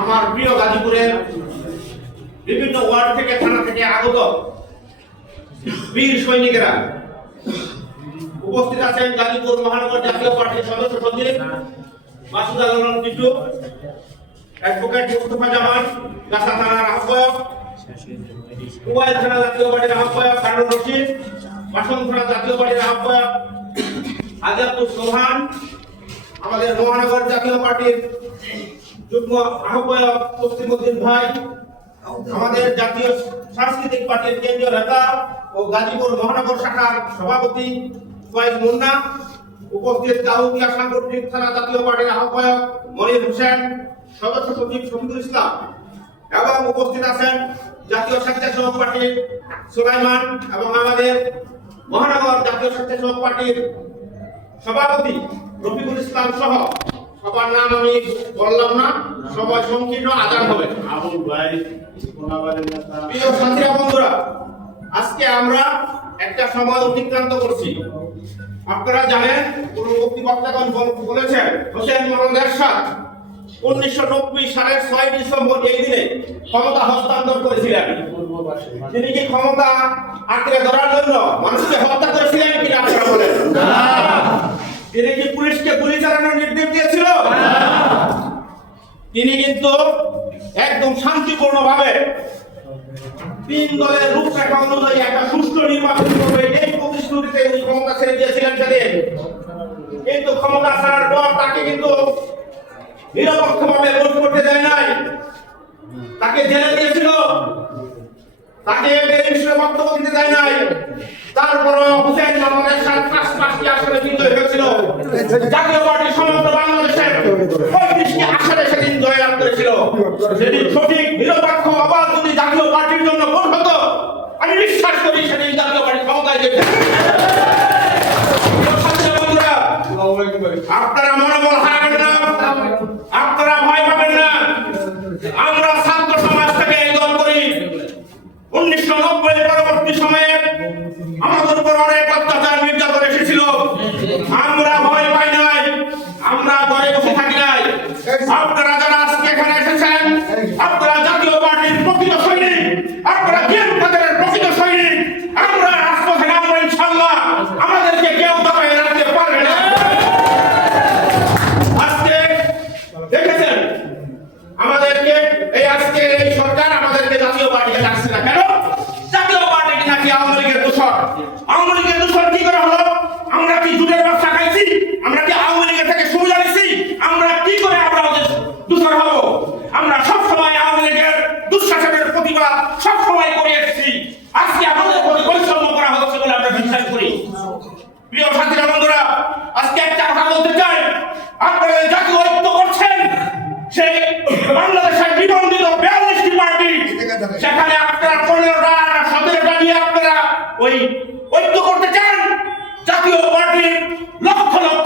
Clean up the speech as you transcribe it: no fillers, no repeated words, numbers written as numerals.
আমার প্রিয় গাজীপুরের বিভিন্ন ওয়ার্ড থেকে থানা থেকে আগত বীর সৈনিকেরা উপস্থিত আছেন। গাজীপুর মহানগর জাতীয় পার্টির সদস্য সচিব মাসুদ আলম টিটু, অ্যাডভোকেট মুস্তফা জামান গাছা থানার আহ্বায়ক, কুয়াইল থানা জাতীয় পার্টির আহ্বায়ক হারুন রশিদ, বাসন থানা জাতীয় পার্টির আহ্বায়ক আজাদুর সোহান, আমাদের মহানগর জাতীয় পার্টির যুগ্ম আহ্বায়ক তসলিমউদ্দিন ভাই, আমাদের জাতীয় সাংস্কৃতিক পার্টির কেন্দ্রীয় নেতা ও গাজীপুর মহানগর শাখার সভাপতি ফয়েজ মুন্না, উপস্থিত দাউদিয়া সাংগঠনিক থানা জাতীয় পার্টির আহ্বায়ক মনির হোসেন, সদস্য সচিব শফিকুল ইসলাম এবং উপস্থিত আছেন জাতীয় স্বেচ্ছাসেবক পার্টির সুলাইমান এবং আমাদের মহানগর জাতীয় স্বেচ্ছাসেবক পার্টির সভাপতি রফিকুল ইসলাম সহ সবার নাম আমি বললাম না, সবাই সংকীর্ণ আজান হবে। প্রিয় সাথীরা বন্ধুরা, আজকে আমরা একটা সময় অতিক্রান্ত করছি। আপনারা জানেন, পূর্ববর্তী বক্তাগণ বলেছেন, হোসেন মোহাম্মদ এরশাদ 1990 সালের 6 ডিসেম্বর এই দিনে ক্ষমতা হস্তান্তর করেছিলেন। তিনি কি ক্ষমতা আঁকড়ে ধরার জন্য মানুষকে হত্যা করেছিলেন কিনা আপনারা বলেন? তিনি কি পুলিশকে গুলি চালানোর নির্দেশ দিয়েছিল? তিনি কিন্তু একদম শান্তিপূর্ণভাবে 3 দলের রূপরেখা অনুযায়ী একটা সুষ্ঠু নির্বাচন করবে এই প্রতিশ্রুতিতে উনি ক্ষমতা ছেড়ে দিয়েছিলেন সেদিন। কিন্তু ক্ষমতা ছাড়ার পর তাকে কিন্তু নিরপেক্ষভাবে ভোট করতে দেয় নাই, তাকে জেলে দিয়েছিল, তাকে এই বিষয়ে বক্তব্য দিতে দেয় নাই। তারপর হুসেন মোহাম্মদ এরশাদ 5টি আসনে বিজয়ী হয়েছিল। জাতীয় পার্টির সমগ্র বাংলাদেশের 35টি আসনে সেদিন জয়লাভ করেছিল। সেদিন সঠিক নিরপেক্ষ আবার যদি জাতীয় পার্টির জন্য ভোট হতো, আমি বিশ্বাস করি সেদিন জাতীয় পার্টি ক্ষমতায় যেত। আপনারা মনোবল হারাবেন না, আপনারা ভয় পাবেন না। আমরা ছাত্র সমাজ থেকে এই দল করি। 1990 পরবর্তী সময়ে আমাদের উপর অনেক অত্যাচার নির্যাতন এসেছিল, আমরা ভয় পাই নাই, আমরা ঘরে বসে থাকি নাই। আপনারা যারা আজকে এখানে এসেছেন, আপনারা জাতীয় পার্টির প্রকৃত সৈনিক, আপনারা জিয়াউর কাদেরের প্রকৃত সৈনিক। আমরা রাজপথে নামবো ইনশাআল্লাহ, আমাদেরকে কেউ দাবায় রাখতে পারবে না। আজকে দেখেছেন আমাদেরকে এই আজকে এই সরকার আমাদেরকে জাতীয় পার্টিকে ডাকছে না কেন? জাতীয় পার্টি নাকি আওয়ামী লীগের দোষর। আওয়ামী লীগের দোষর কি করে হলো? আমরা কি জুটের ব্যবসা খাইছি? আমরা কি আওয়ামী লীগের থেকে সুবিধা নিছি? আমরা কি করে আমরা ওদের দোষর হব? আমরা সবসময় আওয়ামী লীগের দুঃশাসনের প্রতিবাদ সবসময় করে এসেছি। আজকে আমাদের উপর বৈষম্য করা হচ্ছে বলে আমরা বিশ্বাস করি। প্রিয় সাথীরা বন্ধুরা, আজকে একটা কথা বলতে চাই, আপনারা জাতীয় ঐক্য করছেন, সেই বাংলাদেশের নিবন্ধিত 42টি পার্টি, সেখানে আপনারা 15টা 17টা নিয়ে আপনারা ওই ঐক্য করতে চান। জাতীয় পার্টির লক্ষ লক্ষ